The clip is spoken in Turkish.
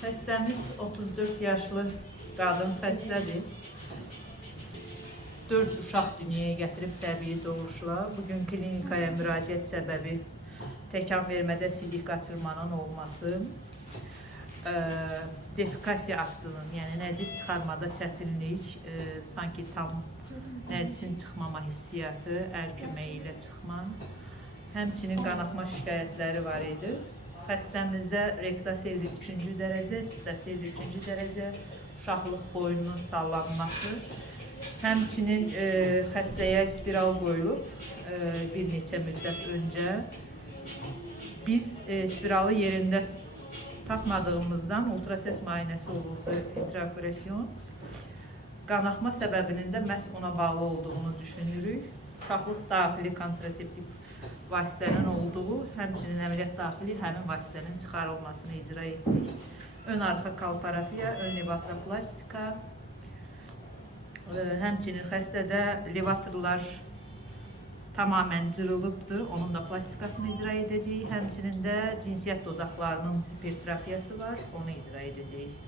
Xəstəmiz 34 yaşlı qadın xəstədir. 4 uşaq dünyaya gətirib təbii doğuşla. Bugün klinikaya müraciət səbəbi təkan vermədə sidik qaçırmanın olması, ə, defikasiya aktının, yəni nəcis çıxarmada çətinlik, ə, sanki tam nəcisin çıxmama hissiyatı, əl köməyi ilə çıxma, həmçinin qanaxma şikayətləri var idi. Xəstəmizdə rekta selvi 3-cü dərəcə, sista selvi 3-cü dərəcə, uşaqlıq boynunun sallanması, həmçinin e, xəstəyə spiral qoyulub e, bir neçə müddət öncə. Biz e, spiralı yerində tapmadığımızdan ultrases müayinəsi olurdu, intraoperasyon. Qanaxma səbəbinin də məhz ona bağlı olduğunu düşünürük. Uşaqlıq daxili kontraseptik vasitənin olduğu, həmçinin əməliyyat daxili həmin vasitənin çıxarılmasını icra etdik. Ön arxa kalparafiya, ön levatroplastika, e, həmçinin xəstədə levatorlar tamamən cırılıbdır. Onun da plastikasını icra edəcəyik. Həmçinin də cinsiyyət dodaqlarının hipertrafiyası var. Onu icra edəcəyik.